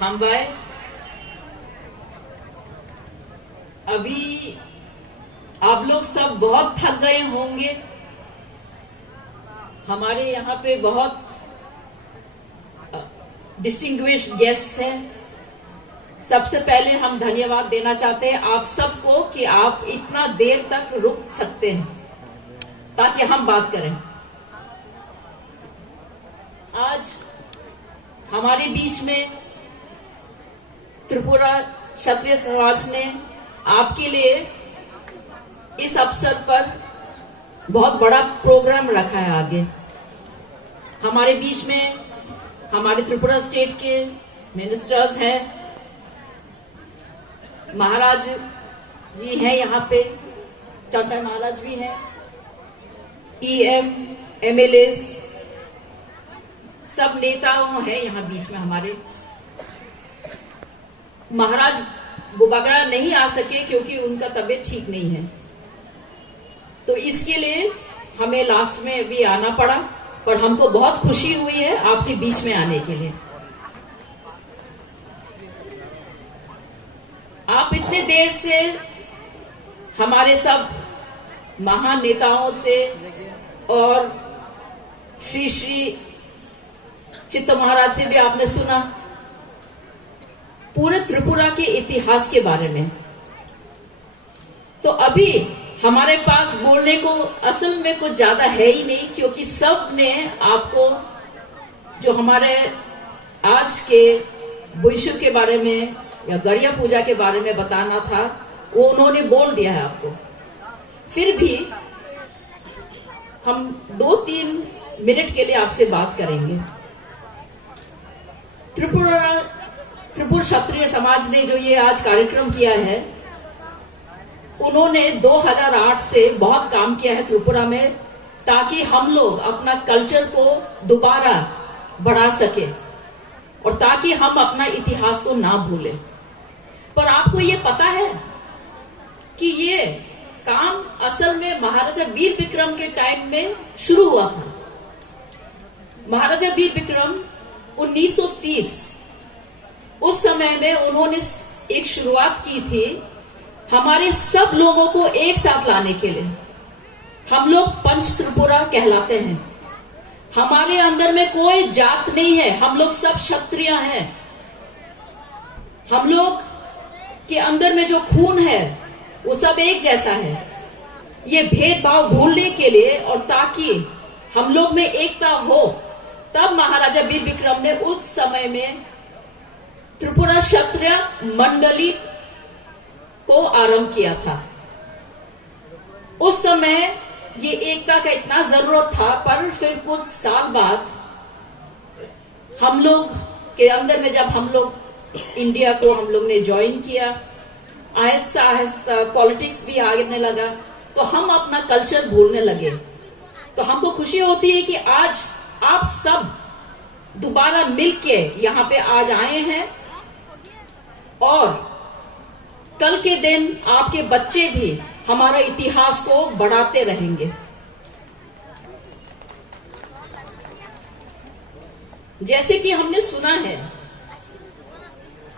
हम भाई अभी आप लोग सब बहुत थक गए होंगे। हमारे यहाँ पे बहुत डिस्टिंग्विश्ड गेस्ट हैं। सबसे पहले हम धन्यवाद देना चाहते हैं आप सबको कि आप इतना देर तक रुक सकते हैं ताकि हम बात करें। आज हमारे बीच में त्रिपुरा क्षत्रिय समाज ने आपके लिए इस अवसर पर बहुत बड़ा प्रोग्राम रखा है। आगे हमारे बीच में हमारे त्रिपुरा स्टेट के मिनिस्टर्स हैं, महाराज जी हैं, यहाँ पे चौटा महाराज भी हैं, EM MLA सब नेताओं हैं यहाँ बीच में। हमारे महाराज बुबागड़ा नहीं आ सके क्योंकि उनका तबीयत ठीक नहीं है, तो इसके लिए हमें लास्ट में अभी आना पड़ा, पर हमको बहुत खुशी हुई है आपके बीच में आने के लिए। आप इतने देर से हमारे सब महान नेताओं से और श्री श्री चित्त महाराज से भी आपने सुना पूरे त्रिपुरा के इतिहास के बारे में। तो अभी हमारे पास बोलने को असल में कुछ ज्यादा है ही नहीं, क्योंकि सब ने आपको जो हमारे आज के बुइशु के बारे में या गरिया पूजा के बारे में बताना था वो उन्होंने बोल दिया है आपको। फिर भी हम 2-3 मिनट के लिए आपसे बात करेंगे। त्रिपुर क्षत्रिय समाज ने जो ये आज कार्यक्रम किया है, उन्होंने 2008 से बहुत काम किया है त्रिपुरा में, ताकि हम लोग अपना कल्चर को दोबारा बढ़ा सके और ताकि हम अपना इतिहास को ना भूलें। पर आपको ये पता है कि ये काम असल में महाराजा वीर विक्रम के टाइम में शुरू हुआ था। महाराजा वीर विक्रम 1930 उस समय में उन्होंने एक शुरुआत की थी हमारे सब लोगों को एक साथ लाने के लिए। हम लोग पंच त्रिपुरा कहलाते हैं। हमारे अंदर में कोई जात नहीं है, हम लोग सब क्षत्रिय हैं। हम लोग के अंदर में जो खून है वो सब एक जैसा है। ये भेदभाव भूलने के लिए और ताकि हम लोग में एकता हो, तब महाराजा वीर विक्रम ने उस समय में त्रिपुरा क्षत्रिय मंडली को आरंभ किया था। उस समय ये एकता का इतना जरूरत था, पर फिर कुछ साल बाद हम लोग के अंदर में जब हम लोग इंडिया को हम लोग ने ज्वाइन किया, आहिस्ता आहिस्ता पॉलिटिक्स भी आने लगा, तो हम अपना कल्चर भूलने लगे। तो हमको खुशी होती है कि आज आप सब दोबारा मिलके यहाँ पे आज आए हैं और कल के दिन आपके बच्चे भी हमारा इतिहास को बढ़ाते रहेंगे। जैसे कि हमने सुना है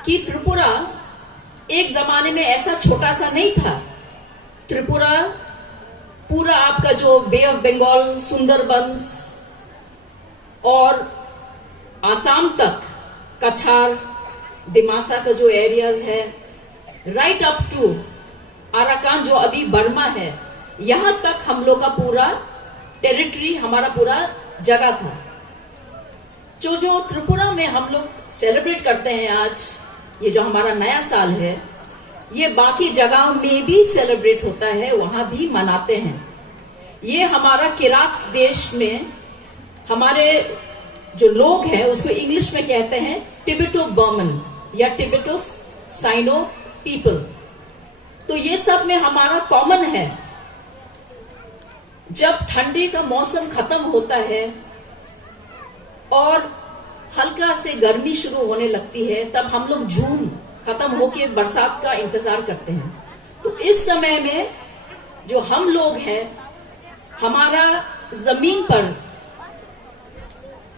कि त्रिपुरा एक जमाने में ऐसा छोटा सा नहीं था। त्रिपुरा पूरा आपका जो बे ऑफ बंगाल, सुंदरबंस और आसाम तक, कछार, दिमासा का जो एरियाज है, राइट अप टू अराकान जो अभी बर्मा है, यहां तक हम लोग का पूरा टेरिटरी, हमारा पूरा जगह था। जो त्रिपुरा में हम लोग सेलिब्रेट करते हैं आज, ये जो हमारा नया साल है, ये बाकी जगहों में भी सेलिब्रेट होता है, वहां भी मनाते हैं। ये हमारा किरात देश में हमारे जो लोग हैं उसको इंग्लिश में कहते हैं टिबेटो बर्मन या टिबेटो साइनो पीपल। तो ये सब में हमारा कॉमन है। जब ठंडी का मौसम खत्म होता है और हल्का से गर्मी शुरू होने लगती है, तब हम लोग जून खत्म होके बरसात का इंतजार करते हैं। तो इस समय में जो हम लोग हैं, हमारा जमीन पर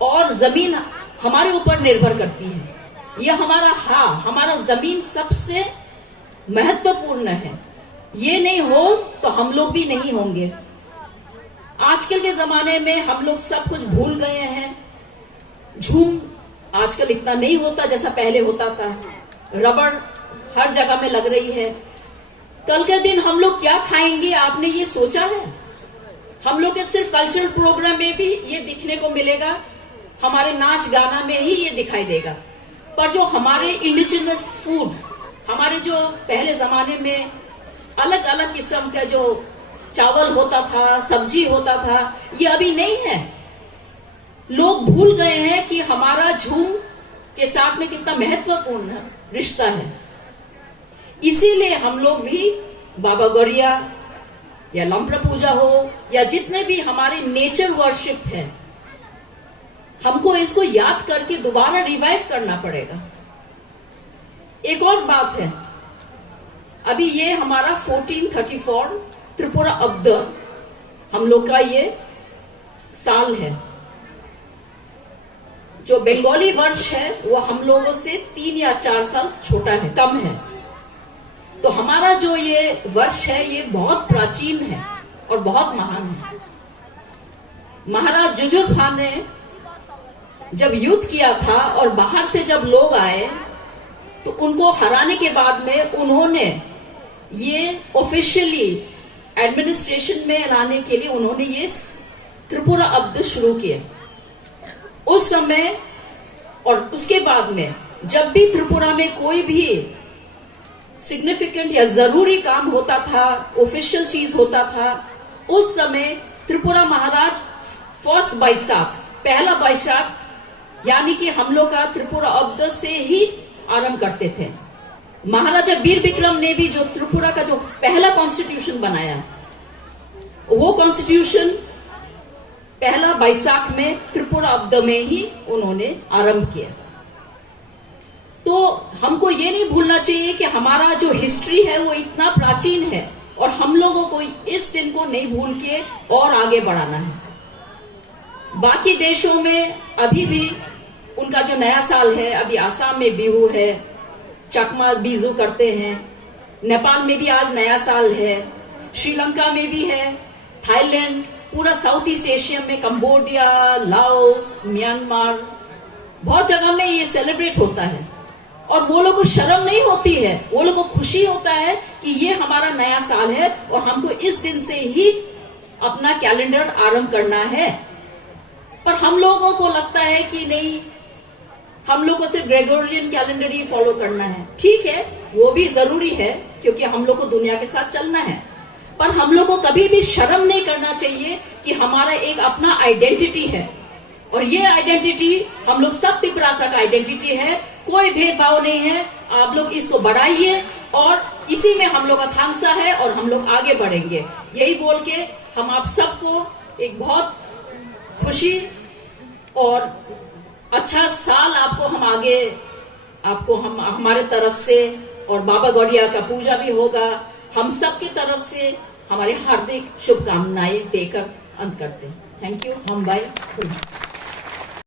और जमीन हमारे ऊपर निर्भर करती है। ये हमारा जमीन सबसे महत्वपूर्ण है। ये नहीं हो तो हम लोग भी नहीं होंगे। आजकल के जमाने में हम लोग सब कुछ भूल गए हैं। झूम आजकल इतना नहीं होता जैसा पहले होता था। रबड़ हर जगह में लग रही है। कल के दिन हम लोग क्या खाएंगे, आपने ये सोचा है? हम लोग के सिर्फ कल्चरल प्रोग्राम में भी ये दिखने को मिलेगा, हमारे नाच गाना में ही ये दिखाई देगा। पर जो हमारे इंडिजिनस फूड, हमारे जो पहले जमाने में अलग अलग किस्म का जो चावल होता था, सब्जी होता था, ये अभी नहीं है। लोग भूल गए हैं कि हमारा झूम के साथ में कितना महत्वपूर्ण रिश्ता है। इसीलिए हम लोग भी बाबा गौरिया या लंप्र पूजा हो या जितने भी हमारे नेचर वर्शिप है, हमको इसको याद करके दोबारा रिवाइव करना पड़ेगा। एक और बात है, अभी ये हमारा 1434 त्रिपुरा अब्द हम लोग का ये साल है। जो बंगाली वर्ष है वो हम लोगों से 3 या 4 साल छोटा है, कम है। तो हमारा जो ये वर्ष है ये बहुत प्राचीन है और बहुत महान है। महाराज जुजुर खान ने जब युद्ध किया था और बाहर से जब लोग आए तो उनको हराने के बाद में उन्होंने ये ऑफिशियली एडमिनिस्ट्रेशन में लाने के लिए उन्होंने ये त्रिपुरा अब्द शुरू किए। उस समय और उसके बाद में जब भी त्रिपुरा में कोई भी सिग्निफिकेंट या जरूरी काम होता था, ऑफिशियल चीज होता था, उस समय त्रिपुरा महाराज फर्स्ट बैसाख, पहला बैसाख यानी कि हम लोग का त्रिपुरा अब्द से ही आरंभ करते थे। महाराजा वीर विक्रम ने भी जो त्रिपुरा का जो पहला कॉन्स्टिट्यूशन बनाया, वो कॉन्स्टिट्यूशन पहला बैसाख में त्रिपुरा अब्द में ही उन्होंने आरंभ किया। तो हमको ये नहीं भूलना चाहिए कि हमारा जो हिस्ट्री है वो इतना प्राचीन है और हम लोगों को इस दिन को नहीं भूल के और आगे बढ़ाना है। बाकी देशों में अभी भी उनका जो नया साल है, अभी आसाम में बिहू है, चकमा बीजू करते हैं, नेपाल में भी आज नया साल है, श्रीलंका में भी है, थाईलैंड, पूरा साउथ ईस्ट एशिया में कंबोडिया, लाओस, म्यांमार, बहुत जगह में ये सेलिब्रेट होता है। और वो लोग को शर्म नहीं होती है, वो लोग को खुशी होता है कि ये हमारा नया साल है और हमको इस दिन से ही अपना कैलेंडर आरंभ करना है। पर हम लोगों को लगता है कि नहीं, हम लोग को सिर्फ ग्रेगोरियन कैलेंडर ही फॉलो करना है। ठीक है, वो भी जरूरी है क्योंकि हम लोग को दुनिया के साथ चलना है। पर हम लोग को कभी भी शर्म नहीं करना चाहिए कि हमारा एक अपना आइडेंटिटी है और ये आइडेंटिटी हम लोग सब तिपरासा का आइडेंटिटी है। कोई भेदभाव नहीं है। आप लोग इसको बढ़ाइए और इसी में हम लोग का थांगसा है और हम लोग आगे बढ़ेंगे। यही बोल के हम आप सबको एक बहुत खुशी और अच्छा साल आपको हम हमारे तरफ से और बाबा गौड़िया का पूजा भी होगा, हम सबकी तरफ से हमारे हार्दिक शुभकामनाएं देकर अंत करते हैं। Thank you. हम बाय।